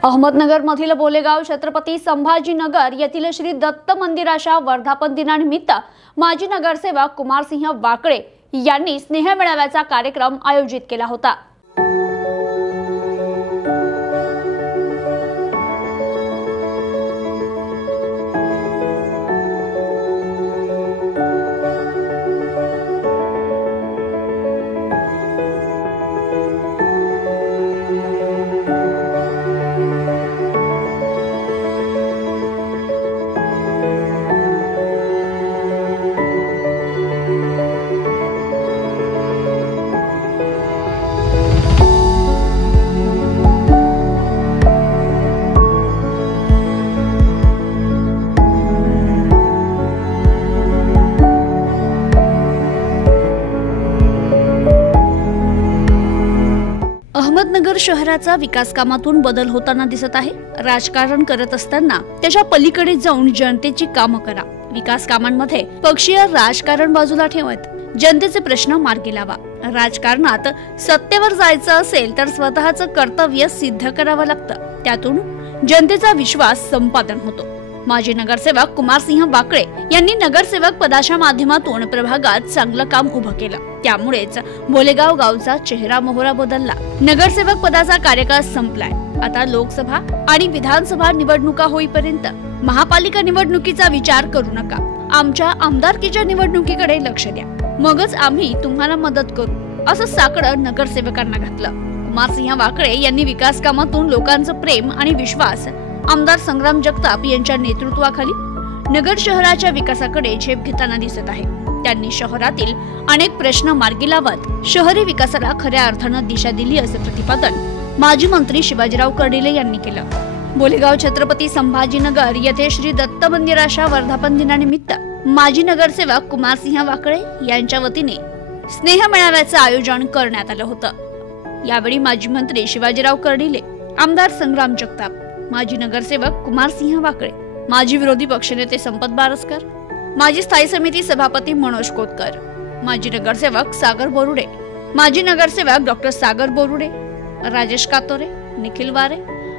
अहमदनगर मधील बोलेगाव छत्रपती संभाजीनगर येथील श्री दत्त मंदिराच्या वर्धापन दिनानिमित्त माजी नगरसेवक कुमारसिंह वाकळे यांनी स्नेह मेळाव्याचा कार्यक्रम आयोजित केला होता। अहमदनगर शहराचा विकास कामातून बदल होताना दिसत आहे। राजकारण करत असताना त्याच्या पलीकडे जाऊन जनतेची कामं करा। विकास कामांमध्ये पक्षीय राजकारण बाजूला ठेवत जनतेचे प्रश्न मार्गी लावा। राजकारणात सत्तेवर जायचं असेल तर स्वतःचं कर्तव्य सिद्ध करावं लागतं, त्यातून जनतेचा विश्वास संपादन होतो। माजी नगरसेवक कुमारसिंह वाकळे यांनी नगरसेवक पदाच्या माध्यमातून प्रभागात चांगलं काम उभं केलं, त्यामुळेच बोलेगाव गावचा चेहरा मोहरा बदलला। नगरसेवक पदाचा कार्यकाळ संपलाय। आता लोकसभा आणि विधानसभा निवडणुका होईपर्यंत महापालिका निवडणुकीचा विचार करू नका। आमच्या आमदारकीच्या निवडणुकीकडे लक्ष द्या, मगच आम्ही तुम्हाला मदत करू, असं साकडं नगरसेवकांना घातलं। कुमारसिंह वाकळे यांनी विकास कामातून लोकांचं प्रेम आणि विश्वास आमदार संग्राम जगताप यांच्या नेतृत्वाखाली नगर शहराच्या विकासाकडे झेप घेताना दिसत आहे। त्यांनी शहरातील अनेक प्रश्न मार्गी लावत शहरी विकासाला खऱ्या अर्थानं दिशा दिली, असे प्रतिपादन माजी मंत्री शिवाजीराव कर्डिले यांनी केलं। बोलेगाव छत्रपती संभाजीनगर येथे श्री दत्त मंदिराच्या वर्धापन दिनानिमित्त माजी नगरसेवक कुमारसिंह वाकळे यांच्या वतीने स्नेह मेळाव्याचं आयोजन करण्यात आलं होतं। यावेळी माजी मंत्री शिवाजीराव कर्डिले, आमदार संग्राम जगताप, माजी नगरसेवक कुमारसिंह वाकळे, माजी विरोधी पक्षनेते संपत बारसकर, माजी स्थायी समिती सभापती मनोज कोतकर, माजी नगरसेवक सागर बोरुडे, माजी नगरसेवक डॉक्टर सागर बोरुडे, राजेश कातोरे, निखिल वारे,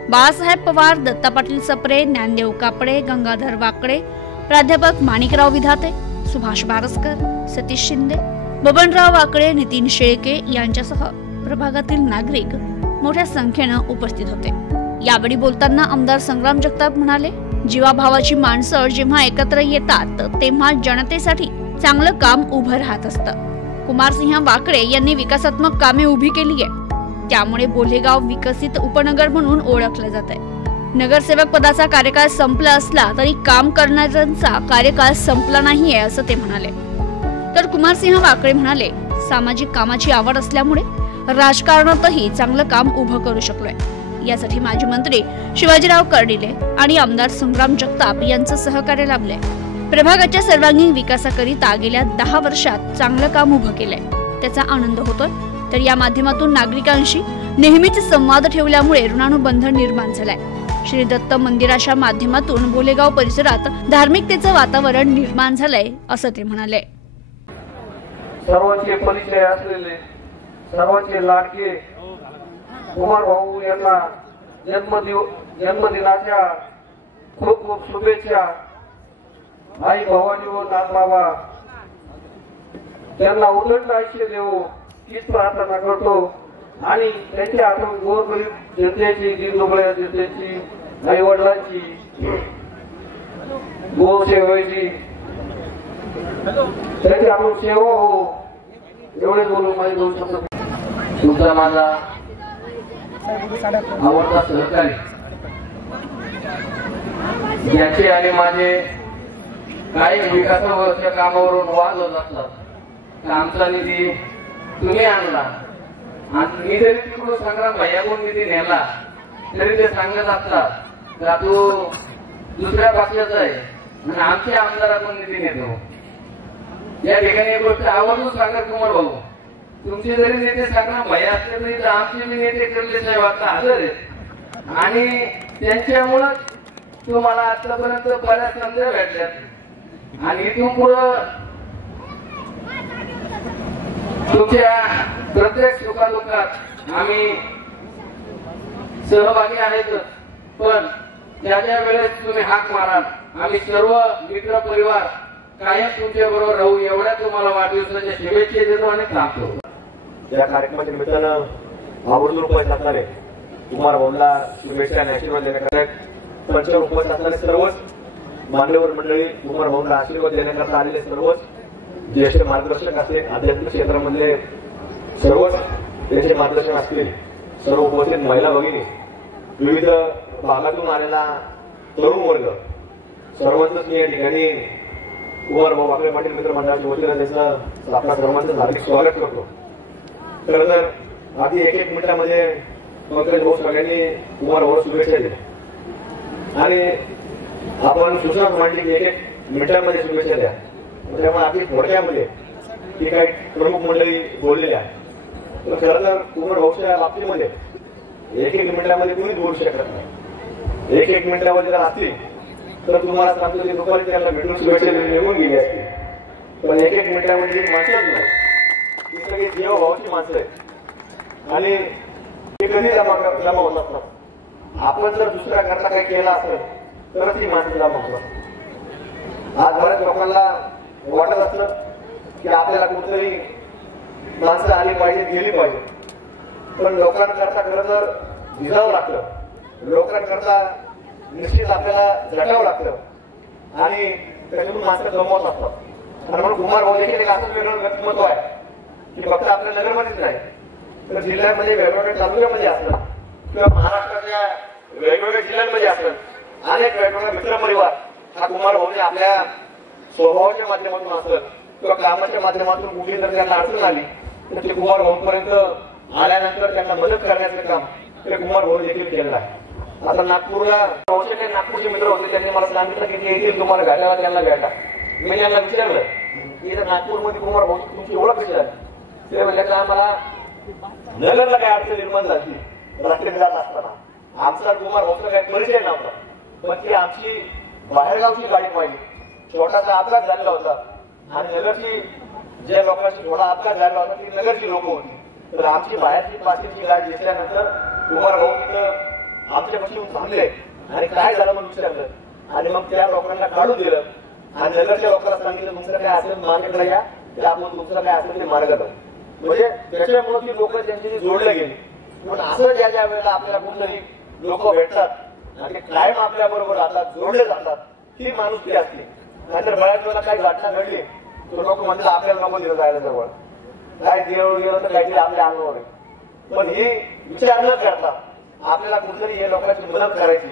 बाळासाहेब पवार, दत्ता पाटील सप्रे, ज्ञानदेव कापडे, गंगाधर वाकळे, प्राध्यापक माणिकराव विधाते, सुभाष बारसकर, सतीश शिंदे, बबनराव वाकळे, नितीन शेळके यांच्यासह प्रभागातील नागरिक मोठ्या संख्येनं उपस्थित होते। यावेळी बोलताना आमदार संग्राम जगताप म्हणाले, जीवाभावाची माणसं जेव्हा एकत्र येतात तेव्हा जनतेसाठी चांगलं काम उभं राहत असतं। कुमारसिंह वाकळे यांनी विकासात्मक कामे उभी केली आहे, त्यामुळे बोलेगाव विकसित उपनगर म्हणून ओळखलं जात आहे। नगरसेवक पदाचा कार्यकाळ संपला असला तरी काम करणाऱ्यांचा कार्यकाळ संपला नाहीये, असं ते म्हणाले। तर कुमारसिंह वाकळे म्हणाले, सामाजिक कामाची आवड असल्यामुळे राजकारणातही चांगलं काम उभं करू शकलोय। यासाठी माजी मंत्री शिवाजीराव कर्डिले आणि आमदार संग्राम जगताप यांचं सहकार्य लाभलंय। प्रभागाच्या सर्वांगीण विकासाकरिता गेल्या 10 वर्षात चांगलं काम उभं केलंय, त्याचा आनंद होतोय। तर या माध्यमातून नागरिकांशी नेहमीच संवाद ठेवल्यामुळे ऋणानुबंध निर्माण झालाय। श्री दत्त मंदिराच्या माध्यमातून बोलेगाव परिसरात धार्मिकतेचं वातावरण निर्माण झालंय, असं ते म्हणाले। सर्वांचे परिचय असलेले, सर्वांचे लाडके कुमार भाऊ यांना जन्मदिनाच्या खूप खूप शुभेच्छा। आई भवानी व नाथबाबा त्यांना उदंड आयुष्य देवो हीच प्रार्थना करतो आणि त्यांची आठवण गोरगरीब जनतेची, दीनदुबळ्या जनतेची, आई वडिलांची, गोसेवेची त्यांची आपण सेवा हो, एवढे बोलून माझे 2 शब्द। तुमचा माझा आवडता सहकारी, ज्याचे आणि माझे काही विकासाच्या कामावरून वाद होत असतात। आमचा निधी तुम्ही आणला आणि मी जरी तिकडून संग्राम भैयाकडून निधी नेला तरी ते सांगत असतात का तू दुसऱ्या पक्षाचा आहे आणि आमच्या आमदाराकडून निधी नेतो। या ठिकाणी एक गोष्ट आवर्जून सांगत कुमार भाऊ, तुमचे जरी नेते संग्राम भैया असले तरी आमचे मी नेते कर्डिले साहेब आता हजर आहेत आणि त्यांच्यामुळे तुम्हाला आतापर्यंत बऱ्याच संधी भेटल्यात आणि इथून पुढं तुमच्या प्रत्येक सुखादुःखात आम्ही सहभागी आहेत। पण ज्या वेळेस तुम्ही हाक माराल आम्ही सर्व मित्र परिवार कायम तुमच्या बरोबर राहू एवढ्या तुम्हाला वाढदिवसाच्या शुभेच्छा देतो आणि थांबतो। या कार्यक्रमाच्या निमित्तानं आवर्जून उपस्थित असणारे कुमार भाऊंना शुभेच्छा आणि आशीर्वाद देण्याकरता पंचावर उपस्थित असणारे सर्वच मान्यवर मंडळी, कुमार भाऊंना आशीर्वाद देण्याकरता आलेले सर्वच ज्येष्ठ मार्गदर्शक असतील, आध्यात्मिक क्षेत्रामधले सर्वच त्यांचे मार्गदर्शन असतील, सर्व उपस्थित महिला भगिनी, विविध भागातून आलेला तरुण वर्ग, सर्वांचंच मी या ठिकाणी कुमार भाऊ वाकडे पाटील मित्र मंडळाच्या वतीनं त्याचं आपल्या सर्वांचं हार्दिक स्वागत करतो। खरं तर आधी एक मिनिटामध्ये पंकज भाऊ सगळ्यांनी कुमार भाऊ शुभेच्छा दिल्या आणि आपण सूचना मांडली की एक मिनिटांमध्ये शुभेच्छा द्या। त्यामुळे अगदी थोडक्यामध्ये की काही प्रमुख मंडळी बोललेल्या आहे, पण खरं तर कुमार भाऊच्या बाबतीमध्ये एक मिनिटामध्ये कोणीच बोलू शकत नाही। एक मिनिटामध्ये जर असतील तर तुम्हाला सांगतो की दुपारी त्यांना भेटून शुभेच्छा निघून गेली असती, पण एक मिनिटामध्ये माणसंच नाही, ही सगळी जीवभावाची माणसं आहेत आणि ते कधी जमा होत असतात। आपण जर दुसऱ्या करता काही केला असेल तर ती माणसं जमा होतात। आज बऱ्याच लोकांना वाटत असतं की आपल्याला कुठेतरी माणसं आली पाहिजे, गेली पाहिजे, पण लोकांकरता खरं तर झिजावं लागतं, लोकांकरता निश्चित आपल्याला झटावं लागतं आणि त्याच्यातून माणसं जमवत असतात। आणि म्हणून कुमार भाऊ देखील एक असं वेगळं व्यक्तिमत्व आहे की फक्त आपल्या नगरमध्येच नाही तर जिल्ह्यामध्ये वेगवेगळ्या तालुक्यामध्ये असतात किंवा महाराष्ट्राच्या वेगवेगळ्या जिल्ह्यांमध्ये असतात अनेक वेगवेगळ्या मित्रपरिवार हा कुमार भाऊने आपल्या स्वभावाच्या माध्यमातून असतात किंवा कामाच्या माध्यमातून कुठली जर त्यांना अडचण आली तर ते कुमार भाऊंपर्यंत आल्यानंतर त्यांना मदत करण्याचं काम ते कुमार भाऊ देखील केलेलं आहे। आता नागपूरला काही नागपूरचे मित्र होते, त्यांनी मला सांगितलं की ते येतील तुम्हाला भेटायला, त्यांना भेटा। मी त्यांना विचारलं की नागपूरमध्ये कुमार भाऊ तुमची ओळख कशी आहे, ते म्हणले की आम्हाला नगरला काय अडचण निर्माण झाली रात्री जात असताना आमचा कुमार भाऊचा काही परिचय नव्हता, पण ती आमची बाहेरगावची गाडी पाहिली, छोटासा अपघात झालेला होता आणि नगरची ज्या लोकांची थोडा अपघात झाला होता ती नगरची लोक होती, तर आमची बाहेरची पाचशेची गाडी घेतल्यानंतर कुमार भाऊ तिथं आमच्यापासून थांबले आणि काय झालं म्हणून विचारलं आणि मग त्या लोकांना काढून दिलं आणि नगरच्या लोकांना सांगितलं तुमचं काय असेल मार्केटला या, आपण तुमचं काय असेल ते मार्गात। म्हणजे त्याच्यामुळे ती लोक त्यांची जोडले गेली। पण असं ज्या वेळेला आपल्याला कोणतरी लोक भेटतात आणि ते कायम आपल्या बरोबर राहतात, जोडले जातात, ही माणुसकी असते। नाहीतर बऱ्याच वेळेला काही घटना घडली तर लोक म्हणतात आपल्याला नको दिलं जायला जवळ, काय देवळ गेलं तर काहीतरी आपल्या अंगावर आहे, पण हे विचार न करता आपल्याला कुठेतरी हे लोकांची मदत करायची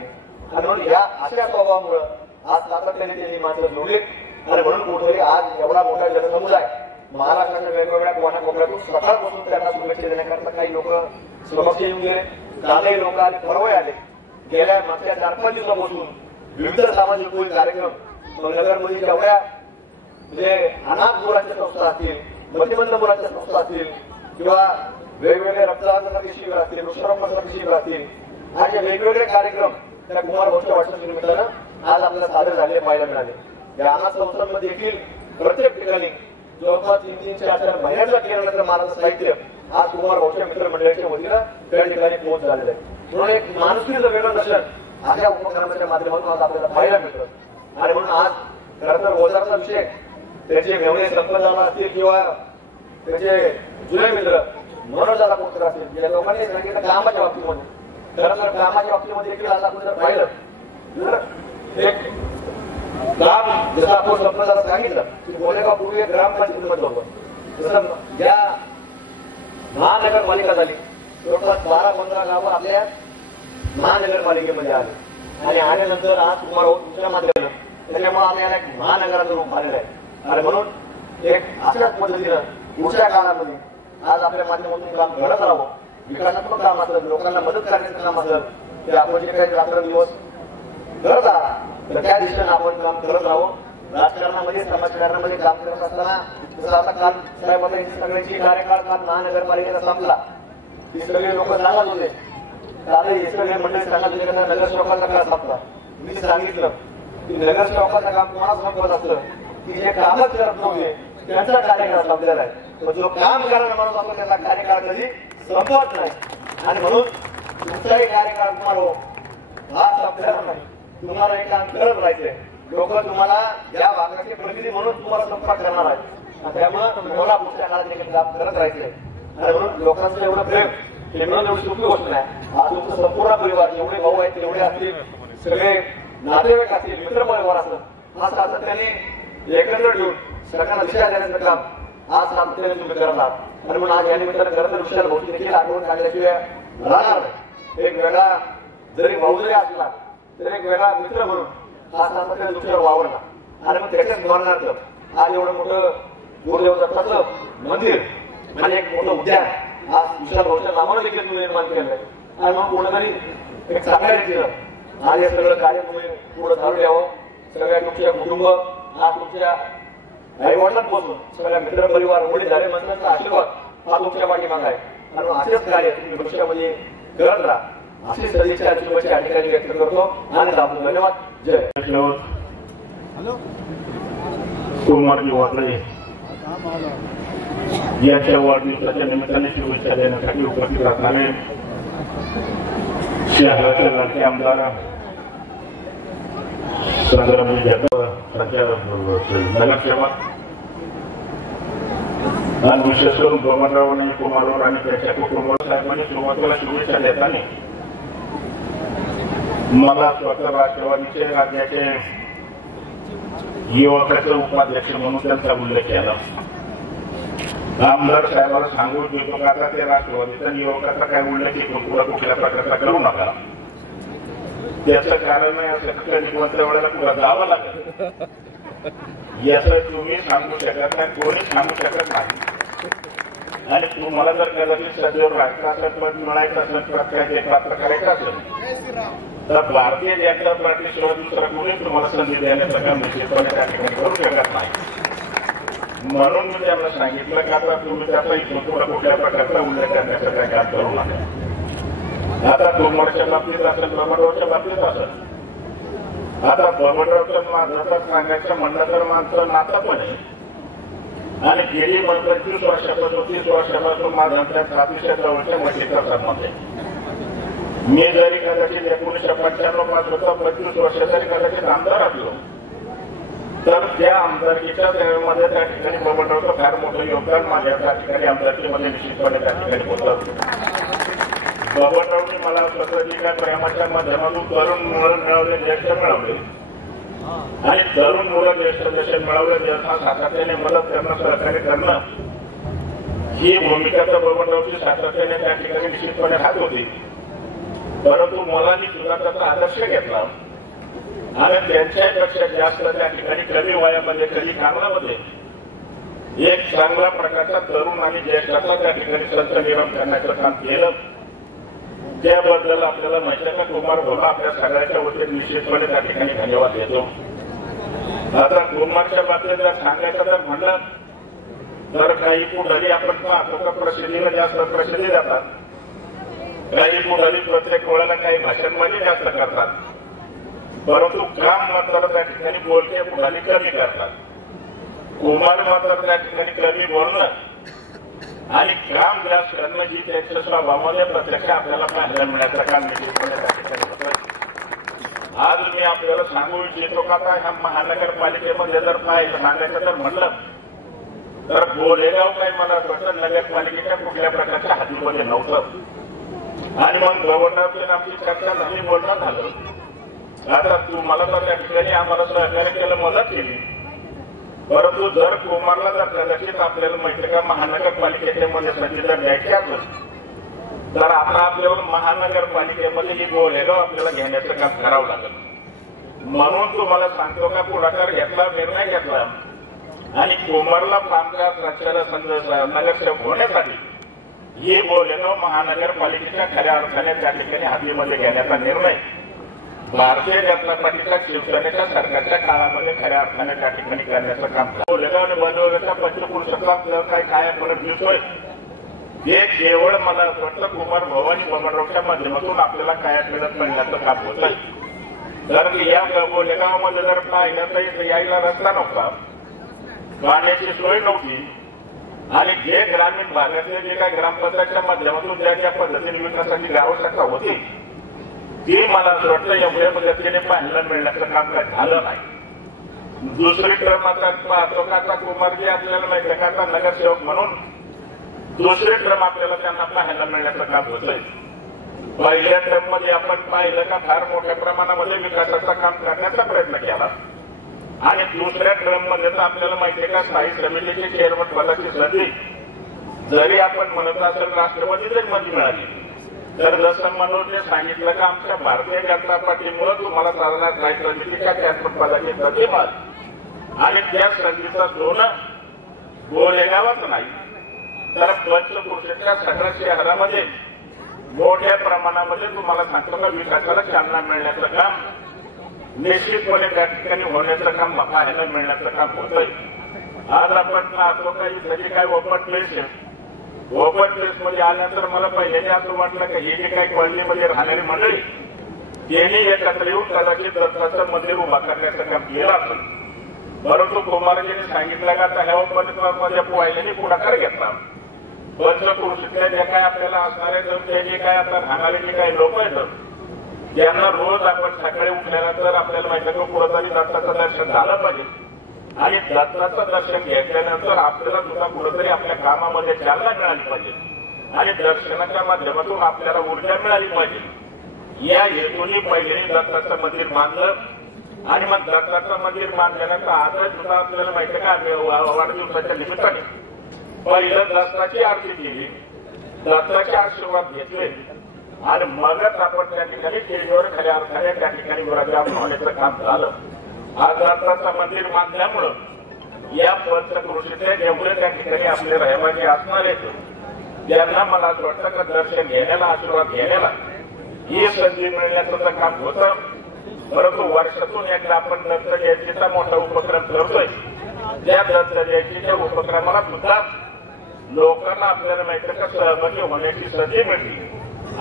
आणि म्हणून या अशा स्वभावामुळे आज सातत्याने त्यांनी माणसं जोडली आणि म्हणून कुठेतरी आज एवढा मोठा जनसमुदाय महाराष्ट्राच्या वेगवेगळ्या कोणाकोपऱ्यातून सकाळपासून त्यांना शुभेच्छा देण्याकरता काही लोक समक्ष येऊन गेले, कालही लोक आले, परवा आले, गेल्या मागच्या 4-5 दिवसापासून विविध सामाजिक कार्यक्रम नगरमध्ये जेवढ्या म्हणजे अनाथ मुलांच्या संस्था असतील, मतिमंद मुलांच्या संस्था असतील किंवा वेगवेगळे रक्तदानाचे शिबिर असतील, वृक्षारोपणाचे शिबिर असतील, असे वेगवेगळे कार्यक्रम त्या कुमार भाऊच्या वाटचालीच्या निमित्तानं आज आपल्याला सादर झालेले पाहायला मिळाले। या अनाथ संस्थांमध्ये देखील प्रत्येक ठिकाणी जवळपास 3-4 महिन्याचा केलेलं मालाचं साहित्य आज कुमार भाऊच्या मित्र मंडळाच्या वतीनं त्या ठिकाणी पोहोच झालेलं आहे। म्हणून एक माणुसकीचं वेगळं दर्शन अशा उपक्रमाच्या माध्यमातून आज आपल्याला पाहायला मिळतं आणि म्हणून आज खरं तर रोजगारचा विषय त्याचे मेवणे संपदाना असतील किंवा त्याचे जुने मित्र मनोजाला कोणतर असतील, या लोकांनी सांगितलं कामाच्या बाबतीमध्ये, खरं तर कामाच्या बाबतीमध्ये देखील आज आपण जर पाहिलं तर एक ग्राम जसं आपण संपदाला सांगितलं की गोलेगाव पूर्वी एक ग्रामपंचायतीमध्ये होतं, जसं ज्या महानगरपालिका झाली जवळपास 12-15 गावं आपल्या महानगरपालिकेमध्ये आले आणि आल्यानंतर आज कुमार भाऊ तुमच्या माध्यमातून त्याच्यामुळे आम्ही याला एक महानगराचं रूप आलेलं आहे आणि म्हणून एक अशाच पद्धतीनं पुढच्या काळामध्ये आज आपल्या माध्यमातून काम घडत राहावं, विकासात्मक काम असेल, लोकांना मदत करण्याचं काम असेल, ते आपण जे काही रात्रंदिवस करत आहात तर त्या दिशेनं आपण काम करत राहावं। राजकारणामध्ये समाजकारणामध्ये काम करत असताना जसं आता काल साहेबांना सगळ्यांची कार्यकाळ काल महानगरपालिकेचा संपला, ती सगळे लोक सांगत होते, काल हे सगळे मंडळी सांगत होते की नगरसेवकांचा काळ संपला। मी सांगितलं की नगरसेवकांचं काम कोणाच संपत असतं की जे कामच करत नव्हते त्यांचा कार्यकाळ संपलेला आहे, पण जो काम करणारा माणूस आपण त्याचा कार्यकाळ कधी संपत नाही आणि म्हणून तुमचाही कार्यकाळ कुमार भाऊ हा संपलेला नाही. तुम्हाला एक काम करत राहायचंय. लोक तुम्हाला या भागाचे प्रतिनिधी म्हणून तुम्हाला संपर्क करणार आहेत. त्यामुळे तुम्हाला पुढच्या काळात देखील काम करत राहायचंय. आणि म्हणून लोकांचं एवढं प्रेम हे म्हणून एवढी सोपी गोष्ट नाही. आज तुमचा संपूर्ण परिवार जेवढे भाऊ आहेत तेवढे असतील, सगळे नातेवाईक असतील, मित्र परिवार असतील, हा सातत्याने एकत्र ठेवून सरकारला दिशा देण्याचं काम आज सातत्याने तुम्ही करत आहात. आणि म्हणून आज या निमित्तानं खरं तर विशाल भाऊ देखील आठवण काढल्याशिवाय राहणार नाही. एक वेगळा जरी भाऊ जरी असला तरी एक वेगळा मित्र म्हणून हा सातत्याने तुमच्यावर वावरला. आणि मग त्याच्याच स्मरणार्थ आज एवढं मोठं गुरुदेव दत्ताचं मंदिर आणि एक मोठं उद्यान आज विशाल भाऊच्या नावानं देखील तुम्ही निर्माण केलंय. आणि मग कोणतरी एक चांगल्या रीतीनं आज हे सगळं कार्य तुम्ही पुढे चालू द्यावं. सगळ्या तुमच्या कुटुंब आज तुमच्या आई वडिलांपासून सगळ्या मित्र परिवार वडील झाले मंत्र्यांचा आशीर्वाद हा तुमच्या पाठीमागे आहे. आणि असेच कार्य तुम्ही भविष्यामध्ये करत राहा अशी सदिच्छा शुभेच्छा ठिकाणी व्यक्त करतो. आणि धन्यवाद. जय कुमारजी वाटले याच्या वाढदिवसाच्या निमित्ताने शुभेच्छा देण्यासाठी उपस्थित असणारे शहराचे लाडके आमदार संग्रामजी जाधव, नगरसेवक आणि विशेष करून बबनरावांनी कुमारवर आणि त्याच्या कुटुंब साहेबांनी सुरुवातीला शुभेच्छा देताना मला स्वतः राष्ट्रवादीचे राज्याचे युवकाचे उपाध्यक्ष म्हणून त्यांचा उल्लेख केला. आमदार साहेबांना सांगू इच्छितो का आता ते राष्ट्रवादीचा युवकाचा काय उल्लेख कुठल्या प्रकारचा करू नका. त्याचं कारण असं कधी कोणत्या वेळेला पुढे जावं लागेल याचं तुम्ही सांगू शकत नाही, कोणी सांगू शकत नाही. आणि तुम्हाला जर कदाचित सध्यावर राष्ट्राचं पद मिळायचं असेल, प्रत्येक पात्र करायचं असेल तर भारतीय जनता पार्टीशिवाय दुसरा कोणी तुम्हाला संधी देण्याचं काम निश्चितपणे त्या ठिकाणी करू शकत नाही. म्हणून मी त्यांना सांगितलं की आता तुम्ही त्याचा इथून कुठल्या प्रकारचा उल्लेख करण्याचं काही काम करू नका. आता कुमारच्या बाबतीत असेल, बबनरावच्या बाबतीत असेल. आता बबनरावचं माझं सांगायचं म्हणलं तर माझं नातं पण आहे. आणि गेली 25 वर्षापासून 30 वर्षापासून माझा त्या अतिशय जवळच्या मशीचा संबंध आहे. मी जरी कदाचित 1995 पास होता 25 वर्ष जरी कदाचित आमदार असलो तर त्या आमदारकीच्या सेवेमध्ये त्या ठिकाणी बबनरावचं फार मोठं योगदान माझ्या त्या ठिकाणी आमदारकीमध्ये निश्चितपणे त्या ठिकाणी होतं. बबनरावनी मला स्वतःची काय प्रेमाच्या माध्यमातून तरुण मुलं मिळवले, ज्येष्ठ मिळवले आणि तरुण मुलं ज्येष्ठ जसे मिळवले त्यांना सातत्याने मदत करणं, सहकार्य करणं ही भूमिका तर बबनरावची सातत्याने त्या ठिकाणी निश्चितपणे राहत होती. परंतु मुलांनी सुद्धा त्याचा आदर्श घेतला आणि त्यांच्यापेक्षा जास्त त्या ठिकाणी कमी वयामध्ये कमी कामामध्ये एक चांगल्या प्रकारचा तरुण आणि ज्येष्ठाचा त्या ठिकाणी संत निर्माण करण्याचं काम केलं. त्याबद्दल आपल्याला माहिती आहे का कुमार भाऊ आपल्या सगळ्याच्या वतीने निश्चितपणे त्या ठिकाणी धन्यवाद देतो. आता कुमारच्या बाबतीत जर सांगायचं जर म्हणलं तर काही पुढारी आपण पाहतो का प्रसिद्धीला जास्त प्रसिद्धी देतात, काही पुढारी प्रत्येक वेळेला काही भाषणबाजी जास्त करतात, परंतु काम मात्र त्या ठिकाणी बोलके पुढारी कमी करतात. कुमार मात्र त्या ठिकाणी कमी बोलणं आणि काम जास्त करणं जी त्यांच्या स्वभावामध्ये प्रत्यक्ष आपल्याला पाहायला मिळण्याचं काम निश्चितपणे त्या ठिकाणी होतं. आज मी आपल्याला सांगू इच्छितो का ह्या महानगरपालिकेमध्ये जर पाहायचं सांगायचं जर म्हणलं तर गोलेगाव काही मला वाटतं नगरपालिकेच्या कुठल्या प्रकारच्या हातीमध्ये नव्हतं. आणि मग गव्हर्नरची आमची चर्चा झाली, बोलणं झालं. आता तुम्हाला तर त्या ठिकाणी आम्हाला सहकार्य केलं, मदत केली, परंतु जर कुमारला जर कदाचित आपल्याला माहिती का महानगरपालिकेच्या मध्ये संधी जर द्यायची असेल तर आता आपल्याला महानगरपालिकेमध्ये ही गोलेगाव आपल्याला घेण्याचं काम करावं लागेल. म्हणून तुम्हाला सांगतो का पुढाकार घेतला, निर्णय घेतला आणि कुमारला कामगार राज्याला नगरसेवक होण्यासाठी ही गोलेगाव महानगरपालिकेच्या खऱ्या अर्थाने त्या ठिकाणी हातीमध्ये घेण्याचा निर्णय भारतीय जनता पार्टीच्या शिवसेनेच्या सरकारच्या काळामध्ये खऱ्या अर्थाने त्या ठिकाणी करण्याचं काम गोलेगाव आणि बनवण्याच्या पंचपुरुषातला आपल्याला काय काय आपण दिसतोय हे केवळ मला वाटतं कुमार भाऊ आणि बबनरावच्या माध्यमातून आपल्याला काय मिळत मिळण्याचं काम होत आहे. कारण या गोलेगावमध्ये जर पाहिलं तर यायला रस्ता नव्हता, पाण्याची सोय नव्हती आणि जे ग्रामीण भागातले जे काही ग्रामपंचायतच्या माध्यमातून ज्या ज्या पद्धतीने विकासाची आवश्यकता होती ती मला असं वाटतं एवढ्या पद्धतीने पाहायला मिळण्याचं काम काय झालं नाही। दुसरी क्रमांका पाहतो का कुमारजी आपल्याला माहिती आहे का नगरसेवक म्हणून दुसरी क्रम आपल्याला त्यांना पाहायला मिळण्याचं काम होतंय। पहिल्या टर्म मध्ये आपण पाहिलं का फार मोठ्या प्रमाणामध्ये विकासाचं काम करण्याचा प्रयत्न केला आणि दुसऱ्या टर्म मध्ये तर आपल्याला माहिती आहे का स्थायी समितीची चेअरमन पदाची संधी जरी आपण म्हणत असेल राष्ट्रपती जरी मंत्री मिळाली तर जसं मनोजने सांगितलं का आमच्या भारतीय जनता पार्टीमुळे तुम्हाला चालणार स्थायी समितीच्या चेअरमन पदाची संधी मिळाली आणि त्या संधीचा सोनं गोरेगावात नाही तर पंचक्रोशीच्या सगळ्या शहरामध्ये मोठ्या प्रमाणामध्ये तुम्हाला सांगतो का विकासाला चालना मिळण्याचं काम निश्चितपणे त्या ठिकाणी होण्याचं काम पाहायला मिळण्याचं काम होतंय। आज आपण पाहतो का त्याची काय ओपन प्लेस आहे। ओपन प्लेस मध्ये आल्यानंतर मला पहिल्याने असं वाटलं की ही जी काही कॉलनीमध्ये राहणारी मंडळी त्यांनी एकत्र येऊन कदाचित दत्ताचं मंदिर उभा करण्याचं काम केलं असेल, परंतु कुमारजींनी सांगितलं का आता ह्या ओपन मध्ये पहिल्याने पुढाकार घेतला। पंचक्रोशीतल्या जे काय आपल्याला असणारे ते जे काय आता राहणारे जे काही लोक आहेत त्यांना रोज आपण सकाळी उठल्यानंतर आपल्याला माहिती आहे कुठंतरी दत्ताचं दर्शन झालं पाहिजे आणि दत्ताचं दर्शन घेतल्यानंतर आपल्याला सुद्धा कुठंतरी आपल्या कामामध्ये चालना मिळाली पाहिजे आणि दर्शनाच्या माध्यमातून आपल्याला ऊर्जा मिळाली पाहिजे। या हेतूने पहिल्याने दत्ताचं मंदिर बांधलं आणि मग दत्ताचं मंदिर बांधल्यानंतर आता सुद्धा आपल्याला माहिती आहे का वाढदिवसाच्या निमित्ताने पहिलं दत्ताची आरती केली, दत्ताचे आशीर्वाद घेतले आणि मगच आपण त्या ठिकाणी स्टेजवर खऱ्या अर्थाने त्या ठिकाणी विराजमान होण्याचं काम झालं। आज दत्ताचं मंदिर बांधल्यामुळं या पंचक्रोशीतले जेवढे त्या ठिकाणी आपले रहिवासी असणार आहेत त्यांना मला असं वाटतं का दर्शन घेण्याला आशीर्वाद घेण्याला ही संधी मिळण्याचं काम होतं, परंतु वर्षातून एकदा आपण दत्त जयंतीचा मोठा उपक्रम करतोय। त्या दत्त जयंतीच्या उपक्रमाला सुद्धा लोकांना आपल्याला माहिती का सहभागी होण्याची संधी मिळते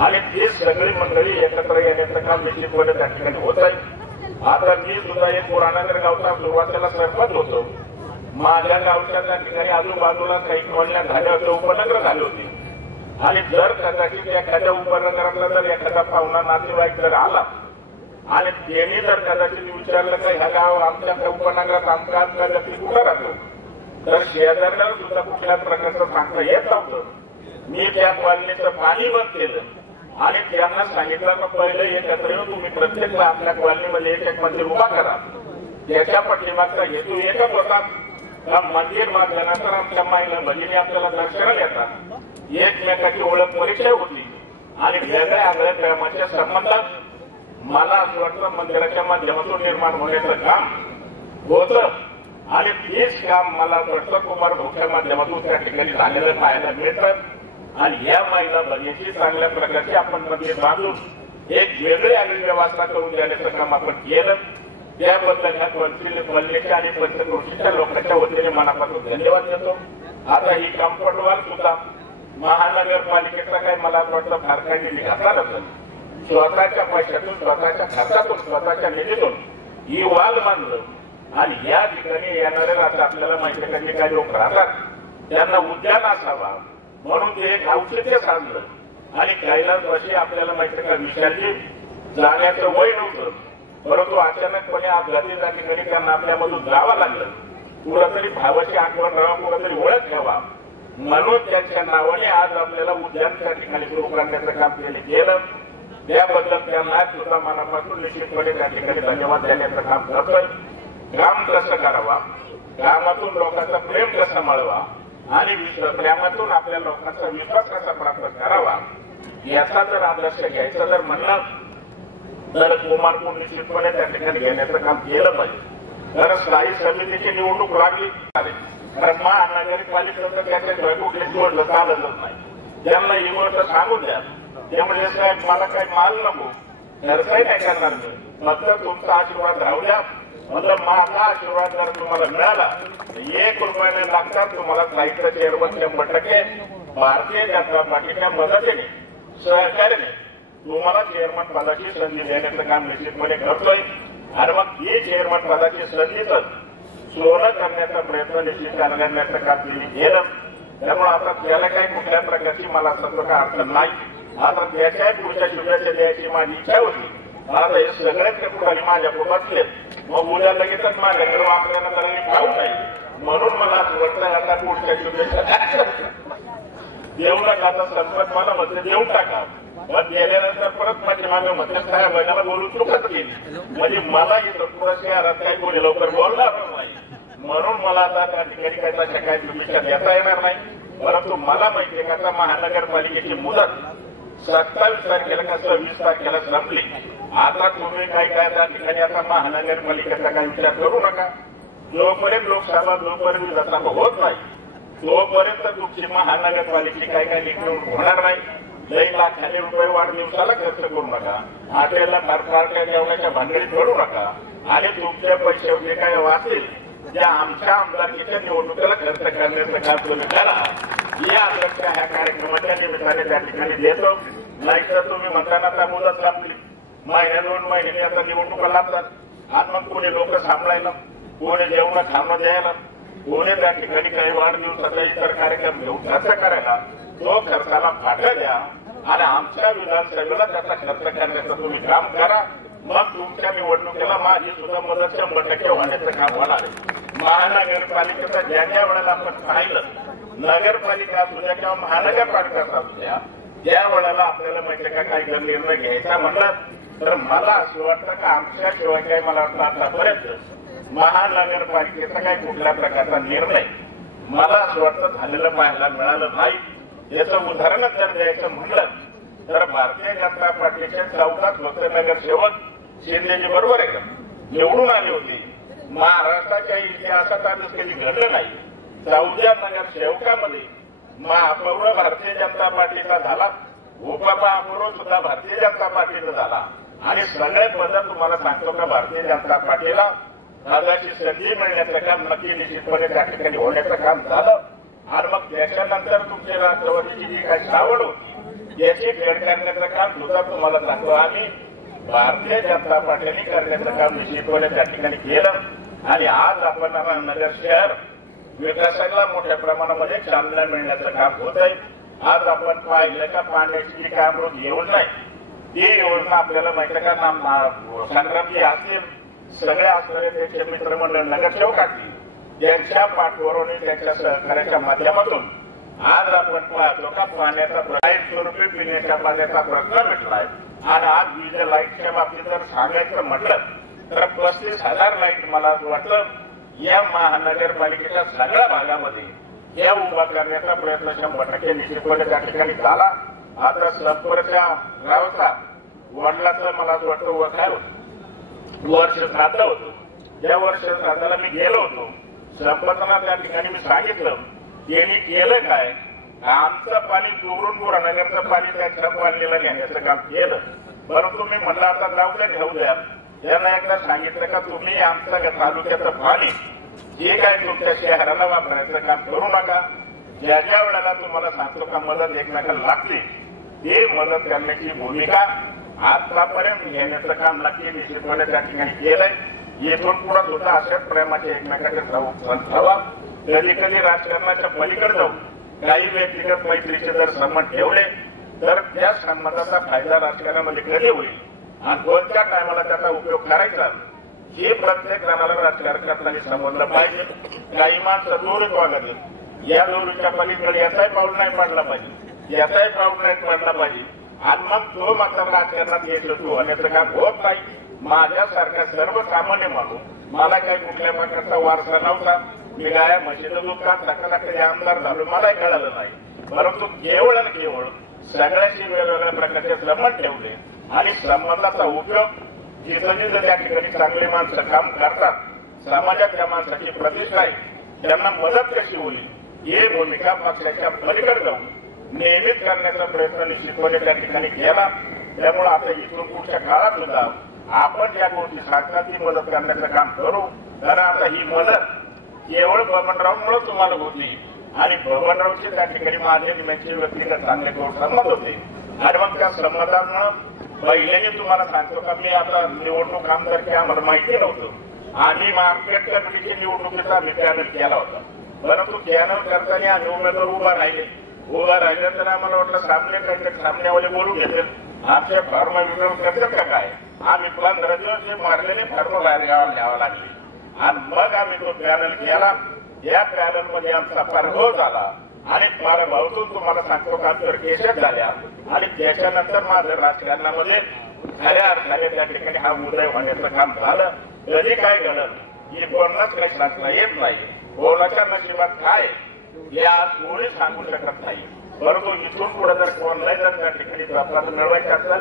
आणि ती सगळी मंडळी एकत्र येण्याचं काम निश्चितपणे त्या ठिकाणी होत आहे। आता मी सुद्धा एक पुराणागर गावचा सुरुवातीला सरपंच होतो। माझ्या गावच्या त्या ठिकाणी आजूबाजूला काही कॉलन्या झाल्या होत्या, उपनगर झाले होते आणि जर कदाचित एखाद्या उपनगरातला जर एखादा पाहुणा नातेवाईक जर आला आणि त्यांनी जर कदाचित विचारलं का ह्या गाव आमच्या उपनगरात आमचा व्यक्ती कुठं राहतो तर शेजारला सुद्धा कुठल्या प्रकारचं सांगता येत नव्हतं। मी त्या कॉलनीचं पाणी बंद केलं आणि त्यांना सांगितलं का पहिले एकत्र येऊन तुम्ही प्रत्येक आपल्या कॉलनीमध्ये एक मंदिर उभा करा। त्याच्या पाठीमागचा हेतू एकच होता का मंदिर बांधल्यानंतर आमच्या माईला भगिनी आपल्याला दर्शनाला येतात, एकमेकाची ओळख परिचय होती आणि वेगळ्या आगळ्या प्रेमाच्या संबंधात मला असं वाटतं मंदिराच्या माध्यमातून निर्माण होण्याचं काम होतं आणि तेच काम मला असं वाटतं कुमार भाऊच्या माध्यमातून त्या ठिकाणी झालेलं पाहायला मिळतं आणि या महिला भगिनीची चांगल्या प्रकारची आपण मंदिर बांधून एक वेगळी आगळी व्यवस्था करून देण्याचं काम आपण केलं। त्याबद्दल ह्या पल्लेच्या आणि पंचक्रोशीच्या लोकांच्या वतीने मनापासून धन्यवाद देतो। आता ही कंपाऊंडवाल सुद्धा महानगरपालिकेचा काही मला असं वाटतं फार काही निधी घातला नसेल, स्वतःच्या पैशातून स्वतःच्या खात्यातून स्वतःच्या निधीतून ही वाल बांधलं आणि या ठिकाणी येणारे आता आपल्याला माहिती आहे काही लोक राहतात त्यांना उद्यान असावा म्हणून ते एक औषध साधलं आणि कैलासवासी आपल्याला माहिती आहे का विशालजी जाण्याचं वय नव्हतं, परंतु अचानकपणे अपघाती त्या ठिकाणी त्यांना आपल्यामधून जावं लागलं। कुठंतरी भावाची आठवण राहावं, कुठंतरी ओळख ठेवा म्हणून त्यांच्या नावाने आज आपल्याला उद्यान त्या ठिकाणी सुरू करण्याचं काम केलं। त्याबद्दल त्यांना सुद्धा मनापासून निश्चितपणे त्या ठिकाणी धन्यवाद देण्याचं काम करतोय। काम कसं करावा, कामातून लोकांचा प्रेम कसा मिळवा आणि प्रेमातून आपल्या लोकांचा विश्वास कसा प्राप्त करावा याचा जर आदर्श घ्यायचा जर म्हणलं तर कुमारपूर निश्चितपणे त्या ठिकाणी घेण्याचं काम केलं पाहिजे। कारण स्थायी समितीची निवडणूक लागली कारण महानगरपालिकेचं त्याच्या कुठलीच जोडलं चालतच नाही, त्यांना ही गोष्ट सांगून द्या। त्यामुळे साहेब मला काही माल नको खर्चही नाही करणार मी, फक्त तुमचा आशीर्वाद राहू द्या। मतलब माझा आशीर्वाद जर तुम्हाला मिळाला 1 रुपयाने लागतात तुम्हाला साहित्य चेअरमन 100% भारतीय जनता पार्टीच्या मदतीने सहकार्याने तुम्हाला चेअरमन पदाची संधी देण्याचं काम निश्चितपणे करतोय आणि मग ही चेअरमन पदाची संधीच सोनं करण्याचा प्रयत्न निश्चित करण्याचं काम त्यांनी केलं। त्यामुळे आता त्याला काही कुठल्या प्रकारची मला असं का अडचण नाही। आता त्याच्या पुढच्या शुभेच्छा द्यायची माझी इच्छा होती. आता हे सगळेच कुठाने माझ्याकडे बसलेत, मग उद्या लगेचच माझ्याकडे वापरायला करायला खाऊ नाही, म्हणून मला असं वाटतं आता पुढच्या शुभेच्छा देऊ नका. आता संपत मला म्हणते देऊन टाका, पण गेल्यानंतर परत माझ्या मागे म्हणते साहेबांना बोलून चुकत गेली, म्हणजे मला इथं पुढे शहरात काही कोणी लवकर बोलणार नाही, म्हणून मला आता त्या ठिकाणी काही तशा काही शुभेच्छा देता येणार नाही. परंतु मला माहिती आहे का महानगरपालिकेची मुदत 27 तारखेला का 26 तारखेला संपली. आता तुम्ही काय त्या ठिकाणी आता महानगरपालिकेचा काही विचार करू नका. जोपर्यंत लोकसभा जोपर्यंत विधानसभा होत नाही तोपर्यंत तुमची महानगरपालिकेची काय निवडणूक होणार नाही. लई लाखाने रुपये वाढदिवसाला खर्च करू नका, हॉटेलला फार काय जेवणाच्या भानगडीत पडू नका, आणि तुमच्या पैशावरचे काय वाचतील त्या आमच्या आमदारकीच्या निवडणुकीला खर्च करण्याचं काम तुम्ही करा. या अपेक्षा ह्या कार्यक्रमाच्या निमित्ताने त्या ठिकाणी देतो. नाहीतर तुम्ही म्हणताना आता मुदत संपली, महिन्या 2 महिने आता निवडणुका लागतात, आणि मग कोणी लोक सांभाळायला, कोणी जेवण खाणं द्यायला, कोणी त्या ठिकाणी काही वाढदिवसाचा इतर कार्यक्रम घेऊन खर्च करायला, तो खर्चाला फाटा द्या आणि आमच्या विधानसभेला त्याचा खर्च करण्याचं तुम्ही काम करा. मग तुमच्या निवडणुकीला माझी सुद्धा मदत 100% होण्याचं काम होणार आहे. महानगरपालिकेचा ज्या ज्या वेळेला आपण पाहिलं, नगरपालिका असू द्या किंवा महानगरपालिका असू द्या, ज्या वेळेला आपल्याला माहिती का काही जर निर्णय घ्यायचा म्हणलं तर मला असं वाटतं का आमच्याशिवाय काही मला वाटतं आतापर्यंत महानगरपालिकेचा काही कुठल्या प्रकारचा निर्णय मला असं वाटतं झालेलं पाहायला मिळालं नाही. याचं उदाहरणच जर द्यायचं म्हणलं तर भारतीय जनता पार्टीचे 14 फक्त नगरसेवक शिंदेजी बरोबर आहे का निवडून आले होते. महाराष्ट्राच्या इतिहासात आज कधी घडलं नाही. 14 नगरसेवकामध्ये महापौर भारतीय जनता पार्टीचा झाला, उपमहापौर सुद्धा भारतीय जनता पार्टीचा झाला, आणि सगळ्यात बदल तुम्हाला सांगतो का भारतीय जनता पार्टीला दादाची संधी मिळण्याचं काम नक्की निश्चितपणे त्या ठिकाणी होण्याचं काम झालं. आणि मग त्याच्यानंतर तुमच्या राष्ट्रवादीची जी काही सावड होती याची फेड करण्याचं काम सुद्धा तुम्हाला सांगतो आम्ही भारतीय जनता पार्टीने करण्याचं काम निश्चितपणे त्या ठिकाणी केलं. आणि आज आपण नगर शहर विकासाला मोठ्या प्रमाणामध्ये चालना मिळण्याचं काम होत आहे. आज आपण पाहिलं का पाण्याची जी काय अमृत योजना आहे ती योजना आपल्याला माहिती का संग्रामजी असतील, सगळे असणारे त्यांचे मित्रमंडळ नगरसेवक असतील, त्यांच्या पाठबरोबरीने त्यांच्या सहकार्याच्या माध्यमातून आज आपण पाहतो का पाण्याचा स्वरूपी पिण्याच्या पाण्याचा प्रश्न मिटलाय. आणि आज वीज लाईटच्या बाबतीत जर सांगायचं म्हटलं तर 35,000 लाईट मला असं वाटलं या महानगरपालिकेच्या सगळ्या भागामध्ये या उभा करण्याचा प्रयत्न 100% निश्चितपणे त्या ठिकाणी झाला. आता संपर्कच्या गावचा वडिलाचं मला असं वाटतं काय होतं वर्ष श्राद्ध होतं. त्या वर्ष श्राद्धाला मी गेलो होतो. संपताना त्या ठिकाणी मी सांगितलं त्यांनी केलं काय, आमचं पाणी चोरून बुरानगरचं पाणी त्यांच्या पाणीला घेण्याचं काम केलं. परंतु मी म्हणलं आता जाऊ द्या घेऊ द्या. त्यांना एकदा सांगितलं का तुम्ही आमच्या तालुक्याचं पाणी जे काय तुमच्या शहराला वापरायचं काम करू नका. ज्या ज्या वेळेला तुम्हाला सांगतो का मदत एकमेकाला लागते ते मदत करण्याची भूमिका आतापर्यंत घेण्याचं काम नक्की निश्चितपणे त्या ठिकाणी केलंय. येथून पुढे सुद्धा अशाच प्रेमाचे एकमेकाचे ठेवा. कधी कधी राजकारणाच्या पलीकडे जाऊन काही व्यक्तिगत मैत्रीचे जर संबंध ठेवले तर त्या संबंधाचा फायदा राजकारणामध्ये कधी होईल आणि कोणत्या टायमाला त्याचा उपयोग करायचा हे प्रत्येक जणाला राजकारणात समजलं पाहिजे. काही माणसं दोरीत वागत या दोरीच्या पलीकडे याचाही पाऊल नाही पडला पाहिजे, याचाही पाऊल नाही पडला पाहिजे, आणि मग तो मात्र राजकारणात यशस्वी होण्याचं काम होत नाही. माझ्यासारखा सर्वसामान्य माणूस मला काही कुठल्या प्रकारचा वारसा नव्हता. मी गाया म्हशीचं दूध का कधी आमदार झालो मलाही कळालं नाही. परंतु केवळ आणि केवळ सगळ्याशी वेगवेगळ्या प्रकारचे संबंध ठेवले आणि संबंधाचा उपयोग जिथं जिथं त्या ठिकाणी चांगली माणसं काम करतात, समाजात त्या माणसाची प्रतिष्ठा आहे, त्यांना मदत कशी होईल ही भूमिका पक्षाच्या पलीकडे जाऊन नियमित करण्याचा प्रयत्न निश्चितपणे त्या ठिकाणी केला. त्यामुळे आता इथून पुढच्या काळात सुद्धा आपण ज्या गोष्टी सांगतात ती मदत करण्याचं काम करू. कारण आता ही मदत केवळ बबनरावमुळे तुम्हाला होती आणि बबनरावची त्या ठिकाणी माझे निमेचे व्यक्तिगत चांगले संमत होते. आणि मग त्या संमतांना पहिल्याने तुम्हाला सांगतो का मी आता निवडणूक आमदारकी आम्हाला माहिती नव्हतं आणि मार्केट कमिटीची निवडणुकीचा आम्ही पॅनल केला होता. परंतु पॅनल करताना आम्ही उमेदवार उभा राहिले उभा राहिलं तर आम्हाला वाटलं सामन्यावाले बोलू घेतील, आमच्या फॉर्म वितरण करतात का काय. आम्ही 15 दिवस जे मारलेले फॉर्म बाहेर गावाला न्यावा लागले आणि मग आम्ही तो पॅनल केला. या पॅनल मध्ये आमचा पराभव झाला आणि पराभवातून तुम्हाला सांगतो का तर केसेस झाल्या आणि त्याच्यानंतर माझं राजकारणामध्ये खऱ्या अर्थाने त्या ठिकाणी हा उदय होण्याचं काम झालं. कधी काय घडलं हे कोणालाच काही सांगता येत नाही. कोणाच्या नशिबात काय हे आज कोणी सांगू शकत नाही. परंतु इथून पुढे जर कोणालाही जर त्या ठिकाणी सत्ता मिळवायची असेल,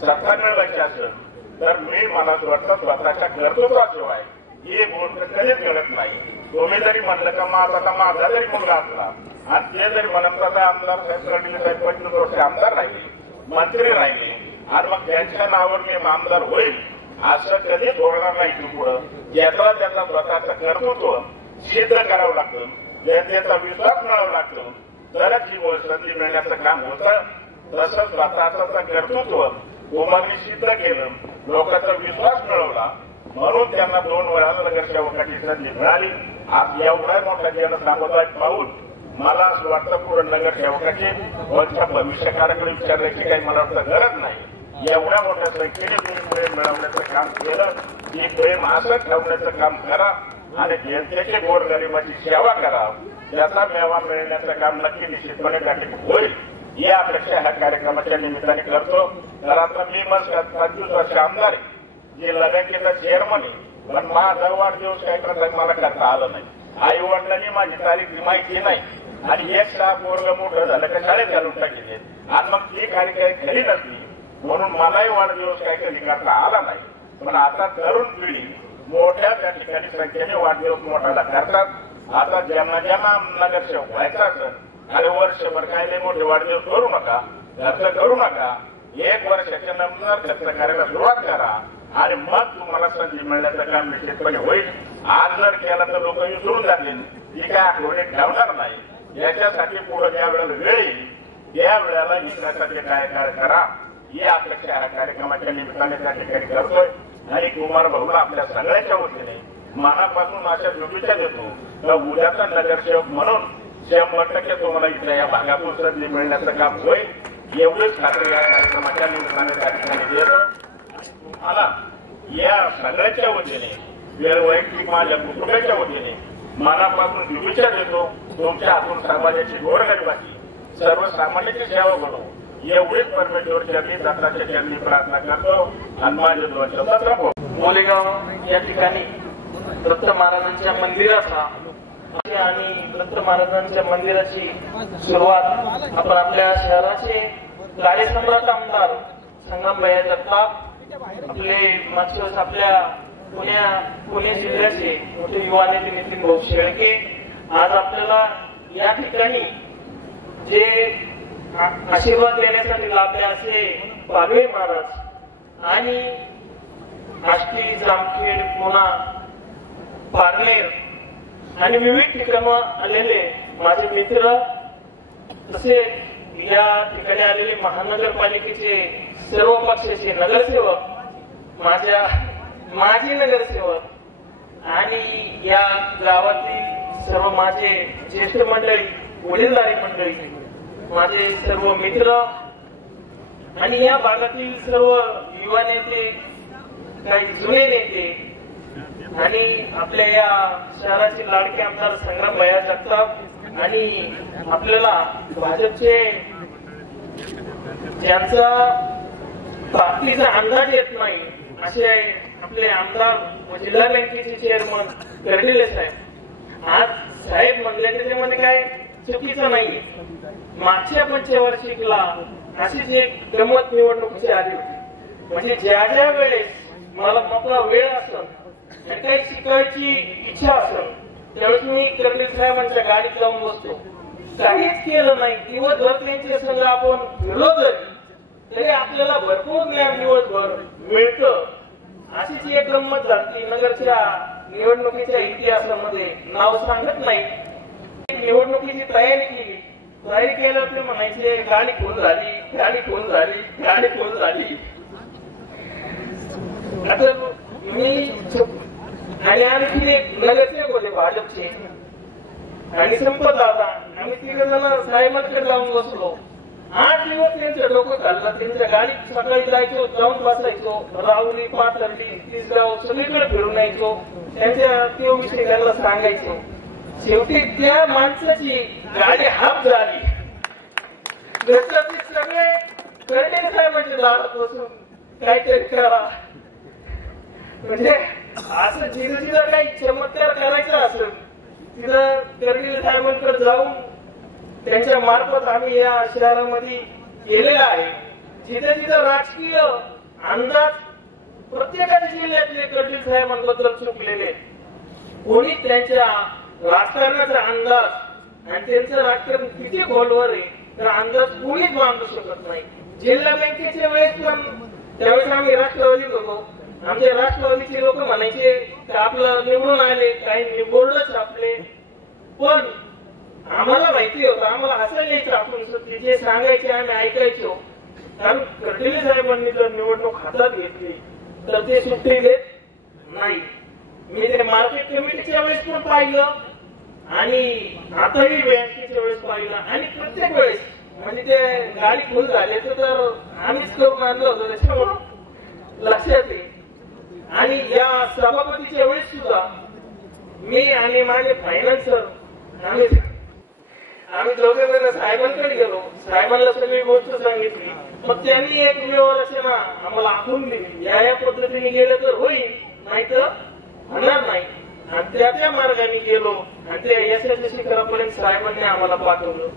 सत्ता मिळवायची असेल तर मला वाटतं स्वतःच्या कर्तृत्वाशिवाय ही गोष्ट कधीच मिळत नाही. तुम्ही जरी म्हणलं का माझा जरी मुलगा असला आणि ते जरी म्हणत आमदार साहेब 25 वर्ष आमदार राहिले, मंत्री राहिले आणि मग त्यांच्या नावावर मी आमदार होईल असं कधीच होणार नाही. तू पुढं त्याचा स्वतःचं कर्तृत्व सिद्ध करावं लागतं, जनतेचा विश्वास मिळावा लागतो, तरच ही संधी मिळण्याचं काम होतं. तसं स्वतःचं कर्तृत्व तुम्हाला सिद्ध केलं, लोकांचा विश्वास मिळवला, म्हणून त्यांना 2 वेळा नगरसेवकाची संधी मिळाली. आज एवढ्या मोठ्या जनसमुदाय पाहून मला असं वाटतं पूर्ण नगरसेवकाची वरच्या भविष्यकाळाकडे विचारण्याची काही मला वाटतं गरज नाही. एवढ्या मोठ्या संख्येने तुम्ही प्रेम मिळवण्याचं काम केलं, ही प्रेम असं ठेवण्याचं काम करा आणि जनतेची गोरगरिबाची सेवा करा. त्याचा मेवा मिळण्याचं काम नक्की निश्चितपणे त्या ठिकाणी होईल ही अपेक्षा ह्या कार्यक्रमाच्या निमित्ताने करतो. तर आता मी मग 25 वर्ष आमदार आहे, जे लगायकीचा चेअरमन आहे, पण माझा वाढदिवस काही प्रसंग मला करता आलं नाही. आई वडिलांनी माझी तारीख माहिती नाही आणि एक 6 पोरग मोठं झालं का शाळेत घालून टाकले आणि मग ती काही खरी नसली म्हणून मलाही वाढदिवस काही कधी करता आला नाही. पण आता तरुण पिढी मोठ्या त्या ठिकाणी संख्येने वाढदिवस मोठाला करतात. आता ज्यांना नगरसेवक व्हायचा असेल आणि वर्षभर काही मोठे वाढदिवस करू नका, खर्च करू नका. 1 वर्षाच्या नंतर खर्च करायला सुरुवात करा आणि मग तुम्हाला संधी मिळण्याचं काम निश्चितपणे होईल. आज जर केला तर लोक विसरून जातील, ती काय आठवणी ठेवणार नाही. याच्यासाठी पुढे ज्या वेळेला वेळ येईल त्या वेळेला विकासाचे काय करा ही अपेक्षा ह्या कार्यक्रमाच्या निमित्ताने त्या ठिकाणी करतोय. आणि कुमार भाऊला आपल्या सगळ्याच्या वतीने मनापासून अशा शुभेच्छा देतो तर उद्याचा नगरसेवक म्हणून 100% तुम्हाला इथल्या या भागातून संधी मिळण्याचं काम होईल एवढीच खात्री या कार्यक्रमाच्या निमित्ताने त्या ठिकाणी देतो. मला या सगळ्याच्या वतीने वैयक्तिक माझ्या कुटुंबाच्या वतीने मनापासून शुभेच्छा देतो. तुमच्या हातून समाजाची गोरगरिबाची सर्वसामान्यांची सेवा घडो एवढीच परमेश्वर चरणी दत्ताच्या चरणी प्रार्थना करतो आणि माझे 2 शब्दात राहतो. मोलेगाव या ठिकाणी दत्त महाराजांच्या मंदिराचा आणि दत्त महाराजांच्या मंदिराची सुरुवात आपण आपल्या शहराचे कार्यसम्राट आमदार संग्रामभाई जगताप, आपले मागच्या आपल्या पुणे जिल्ह्याचे मोठे युवा नेते नितीन भाऊ शेळके आज आपल्याला या ठिकाणी जे आशीर्वाद देण्यासाठी लाभले असे पाडवे महाराज आणि आष्टी, जामखेड, पुणा, पारनेर आणि विविध ठिकाणून आलेले माझे मित्र तसेच या ठिकाणी आलेले महानगरपालिकेचे सर्व पक्षाचे नगरसेवक, माजी नगरसेवक आणि या गावातील सर्व माझे ज्येष्ठ मंडळी, वडीलधारी मंडळी, माझे सर्व मित्र आणि या भागातील सर्व युवा नेते, काही जुने नेते आणि आपल्या या शहराचे लाडके आमदार संग्रामभाई जगताप आणि आपल्याला भाजपचे ज्यांचा पार्टीचा अंदाज येत नाही असे आपले आमदार व जिल्हा बँकेचे चेअरमन कर्डिले साहेब. आज साहेब म्हणले त्याच्यामध्ये काय चुकीचं नाही. मागच्या पंचवार्षिकला अशीच एक गंमत निवडणुकीची आली होती. म्हणजे ज्या ज्या वेळेस मला मोकळा वेळ असेल आणि काही शिकायची इच्छा असेल त्यावेळेस मी कर्डिले साहेबांच्या गाडीत जाऊन बसतो. काहीच केलं नाही, दिवसभर त्यांच्या संग आपण फिरलो तरी आपल्याला भरपूर ज्ञान दिवसभर मिळतं. अशीच एक गंमत झाली नगरच्या निवडणुकीच्या इतिहासामध्ये. नाव सांगत नाही, निवडणुकीची तयारी केली. तयारी केल्यावर ते म्हणायचे गाडी फुल झाली, गाडी फुल झाली, गाडी फुल झाली. आता मी आणि आणखी एक नगरसेवक होते भाजपचे आणि संपत दादा, आम्ही 3 जण आपण साहेबांकडे जाऊन बसलो. 8 दिवस त्यांचं डोकं खाल्लं. त्यांच्या गाडीत सकाळी जायचो, जाऊन बसायचो, राहुरी पाथर्डी तिसगाव सगळीकडे फिरून यायचो. त्यांच्या तो विषय त्यांना सांगायचो. शेवटी त्या माणसाची गाडी हाफ झाली. घरचे सगळे कर्डिले साहेबांच्या दारात बसून काहीतरी करा. म्हणजे असं जिथं काही चमत्कार करायचा असेल तिथं कर्डिले साहेबांकडे जाऊन त्यांच्या मार्फत आम्ही या शहरामध्ये गेलेला आहे. जिथे जिथं राजकीय अंदाज प्रत्येकाच्या जिल्ह्यातले कर्डिले साहेबांबद्दल चुकलेले, कोणी त्यांच्या राजकारणाचा अंदाज आणि त्यांचं राजकारण किती खोलवर आहे तर अंदाज कोणीच मांडू शकत नाही. जिल्हा बँकेच्या वेळेस पण त्यावेळेस आम्ही राष्ट्रवादीत होतो. आमच्या राष्ट्रवादीचे लोक म्हणायचे की आपलं निवडून आले, काही बोर्डच आपले, पण आम्हाला माहिती होतं, आम्हाला हसायला यायचं. आपण जे सांगायचे आम्ही ऐकायचो. कारण कर्डिले साहेबांनी जर निवडणूक हातात घेतली तर ते सुट्टी देत नाही. मी ते मार्केट कमिटीच्या वेळेस पण पाहिलं आणि आताही बँकेच्या वेळेस पाहिलं आणि प्रत्येक वेळेस म्हणजे ते गाडी फुल झाल्याचं तर आम्हीच करून आणलं होतं. त्याच्यामुळं लक्षात येईल. आणि या सभापतीच्या वेळेस सुद्धा मी आणि माझे फायनान्सर आम्ही दोघे जण साहेबांकडे गेलो. साहेबांना सगळी गोष्ट सांगितली. मग त्यांनी एक व्यूहरचना आम्हाला आखून दिली. या पद्धतीने गेलं तर होईल, नाही तर होणार नाही. आणि त्या मार्गाने गेलो आणि त्या यशाच्या शिखरापर्यंत साहेबांनी आम्हाला पाठवलं.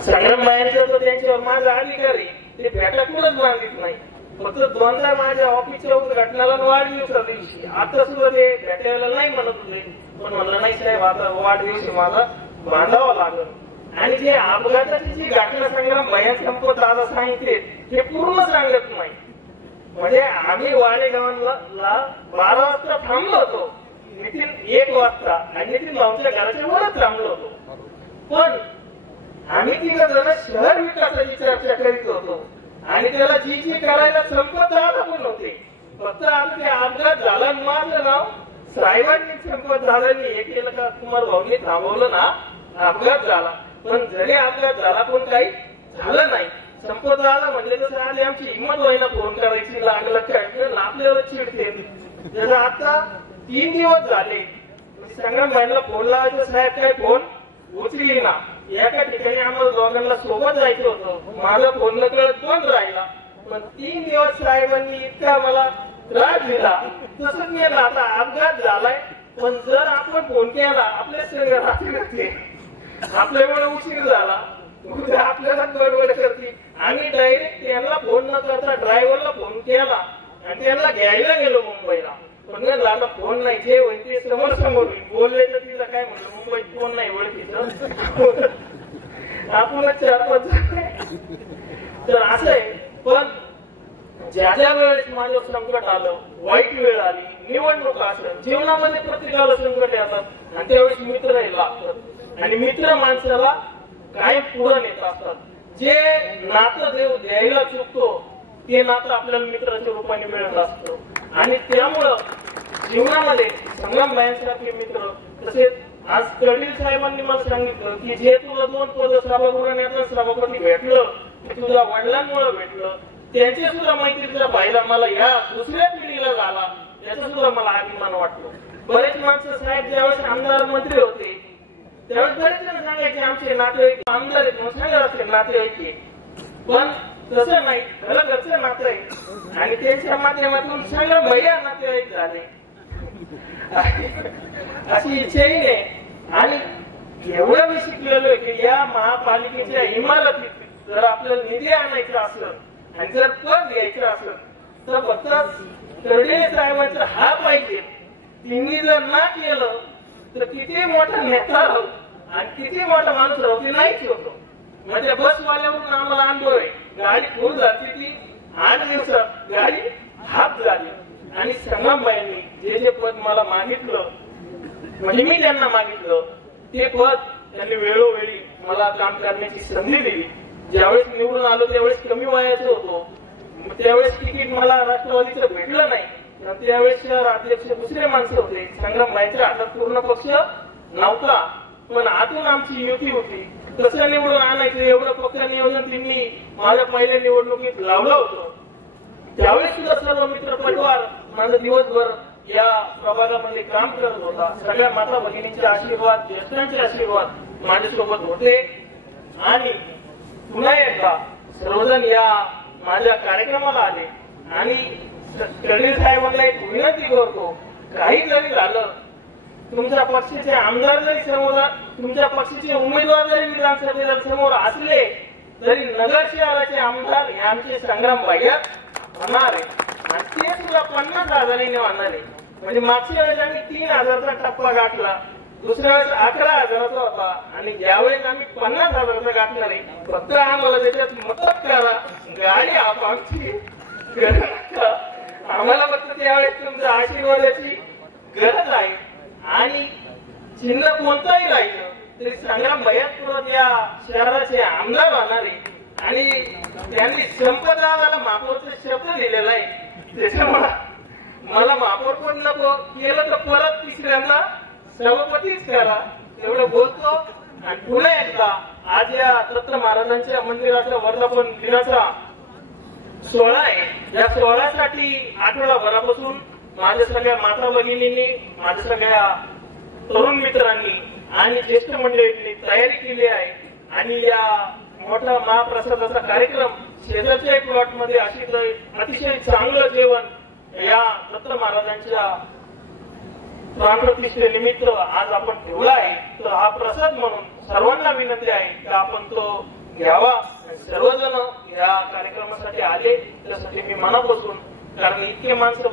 संग्राम बायांचा तर त्यांच्यावर माझा अधिकार आहे, ते भेटाकूनच मागित नाही. फक्त 2दा माझ्या ऑफिसच्या उद्घाटनाला वाढदिवसा दिवशी आता सुद्धा ते भेटायला नाही म्हणत होते. पण म्हणलं नाही साहेब, आता वाढदिवशी माझा बांधावा लागल. आणि जे अपघाताची जी घटना संग्राम बाया संपत दादा सांगितले हे पूर्ण सांगत नाही. म्हणजे आम्ही वाडेगावांना 12 वाजता थांबलो होतो, नितीन 1 वाजता आणि नितीन भाऊच्या घराच्या वरच थांबलो होतो. पण आम्ही 3 जण शहर विकासाची चर्चा करीत होतो आणि त्याला जी करायला संपत दादा पण होते. फक्त आता ते अपघात झाला, माझं नाव साहेबांनी संपत दादांनी हे केलं का कुमार भाऊनी थांबवलं ना, अपघात झाला. पण जरी अपघात झाला पण काही झालं नाही. संपत दादा म्हणजे तसं आधी आमची हिंमत व्हायला फोन करायची, लागलं काय आपल्याला चिडते. जसं आता 3 दिवस झाले संग्राम भाईला फोन लावायचं, साहेब काय फोन उचली ना. एका ठिकाणी आम्हाला दोघांना सोबत जायचं होतं, माझा फोन न कळत बंद राहिला. पण 3 दिवस साहेबांनी इतका मला त्रास दिला. तसंच गेला. आता अपघात झालाय पण जर आपण फोन केला आपल्या संघ राहते, आपल्यामुळे उशीर झाला आपल्याला गडबड करते. आम्ही डायरेक्ट त्यांना फोन न करता ड्रायव्हरला फोन केला आणि त्यांना घ्यायला गेलो मुंबईला. पण आता फोन नाही, जे होईल ते समोर समोर बोलले तर तिला काय म्हणलं, मुंबईत फोन नाही ओळखीचं आपणच 4-5 तर असं आहे. पण ज्या वेळेस माझं संकट आलं, वाईट वेळ आली, निवडणूक असं जीवनामध्ये प्रत्येकाला संकट येतात आणि त्यावेळेस मित्र लागतात आणि मित्र माणसाला काय पुढे नेत असतात. जे नातं देव द्यायला चुकतो ते नातं आपल्याला मित्राच्या रूपाने मिळत असतं. आणि त्यामुळं जीवनामध्ये संग्राम बायांसारखे मित्र, तसेच आज कर्डिले साहेबांनी मला सांगितलं की जे तुला 2 पद सभागृहात सभापती भेटलं ते तुझ्या वडिलांमुळे भेटलं. त्यांच्या सुद्धा मैत्रीचा फायदा मला या दुसऱ्या पिढीला झाला, याचा सुद्धा मला अभिमान वाटतो. बरेच माणसं साहेब ज्यावेळेस आमदार मंत्री होते त्यावेळेस बरेच जण सांगायचे आमचे नातेवाईक आमदार आहेत म्हणून सांगा असते नातेवाईक, पण तसं नाही, खरं घरचं नातं आहे आणि त्यांच्या माध्यमातून संग्राम भैया नातेवाईक झाले अशी इच्छाही नाही. आणि एवढं मी शिकलेलो आहे की या महापालिकेच्या इमारतीत जर आपल्याला निधी आणायचा असेल आणि जर पद घ्यायचं असेल तर फक्त कर्डिले साहेबांचा हा पाहिजे. तिन्ही जर ना केलं तर किती मोठा नेता राहू आणि किती मोठा माणूस राहू ते नाहीच होतो. म्हणजे बसवाल्यावरून आम्हाला अनुभव आहे, गाडी फुल जाते ती 8 दिवसात गाडी हाफ झाली. आणि संग्रामबाईंनी जे पद मला मागितलं, म्हणजे मी त्यांना मागितलं ते पद त्यांनी वेळोवेळी मला काम करण्याची संधी दिली. ज्यावेळेस निवडून आलो त्यावेळेस कमी वयाचं होतो, त्यावेळेस तिकीट मला राष्ट्रवादीचं भेटलं नाही. त्यावेळेस शहर अध्यक्ष दुसरे माणसं होते, संग्रामबाईंच्या हातात पूर्ण पक्ष नव्हता, पण आतून आमची युती होती कसं निवडून आणायचं एवढं पक्क नियोजन त्यांनी माझ्या पहिल्या निवडणुकीत लावलं होतं. त्यावेळेस सुद्धा सर्व मित्र परिवार माझं दिवसभर या प्रभागामध्ये काम करत होता. सगळ्या माता भगिनींचे आशीर्वाद, ज्येष्ठांचे आशीर्वाद माझ्यासोबत होते. आणि पुन्हा एकदा सर्वजण या माझ्या कार्यक्रमाला आले आणि कडील साहेबांना एक विनंती करतो, काही जरी झालं, तुमच्या पक्षाचे आमदार जरी समोर, तुमच्या पक्षाचे उमेदवार जरी विधानसभेला समोर असले तरी नगर शहराचे आमदार हे आमचे संग्राम भैया होणार आहे. आणि ते सुद्धा 50,000 होणार आहे. म्हणजे मागच्या वेळेस आम्ही 3,000चा टप्पा गाठला, दुसऱ्या वेळेस 11,000चा होता आणि यावेळेस आम्ही 50,000चा गाठणार आहे. फक्त आम्हाला त्याच्यात मदत करा, गाडी आमची आम्हाला फक्त त्यावेळेस तुमच्या आशीर्वादाची गरज आहे. आणि चिन्ह कोणताही राहिलं तरी संग्राम भैया परत या शहराचे आमदार होणार आहे. आणि त्यांनी संपदाला महापौरचा शब्द दिलेला आहे. त्याच्यामुळे मला महापौर पण नको, केलं तर परत तिसऱ्यांदा सभापतीच करा एवढं बोलतो. आणि पुन्हा एकदा आज या दत्त महाराजांच्या मंदिराचा वर्धापन दिनाचा सोहळा आहे. या सोहळ्यासाठी आठवडाभरापासून माझ्या सगळ्या माता भगिनींनी, माझ्या सगळ्या तरुण मित्रांनी आणि ज्येष्ठ मंडळींनी तयारी केली आहे. आणि या मोठा महाप्रसादाचा कार्यक्रम शेजारच्या एक प्लॉट मध्ये अतिशय चांगलं जेवण या दत्त महाराजांच्या प्राणप्रतिष्ठेनिमित्त आज आपण ठेवला आहे. तर हा प्रसाद म्हणून सर्वांना विनंती आहे की आपण तो घ्यावा. सर्वजण या कार्यक्रमासाठी आले त्यासाठी मी मनापासून, कारण इतके माणसं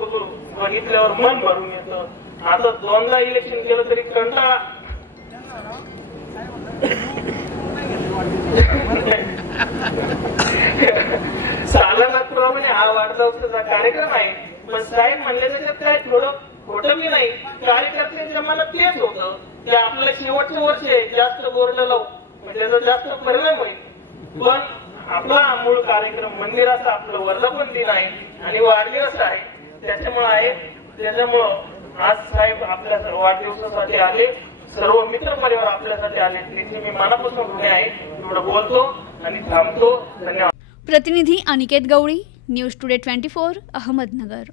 बघितल्यावर मन भरून येतं. आता 2दा इलेक्शन केलं तरी कंटाळा सालाप्रमाणे हा वाढदिवसाचा कार्यक्रम आहे. पण साहेब म्हणले त्याच्यात काय थोडं खोटं बी नाही. कार्यकर्त्यांच्या मनात तेच होतं की आपलं शेवटचं वर्ष आहे, जास्त बोर्ड लावू म्हणजे त्याचा जास्त परिणाम होईल. पण आपला मूळ कार्यक्रम मंदिराचा आपलं वर्धापन दिन आहे आणि वाढदिवस आहे. त्याच्यामुळं आज साहेब आपल्या वाढदिवसासाठी आले, सर्व मित्र परिवार आपल्यासाठी आले. तिथे मी मनापासून ऋणी आहे. एवढं बोलतो आणि थांबतो. धन्यवाद. प्रतिनिधी अनिकेत गवळी, न्यूज टुडे 24, अहमदनगर.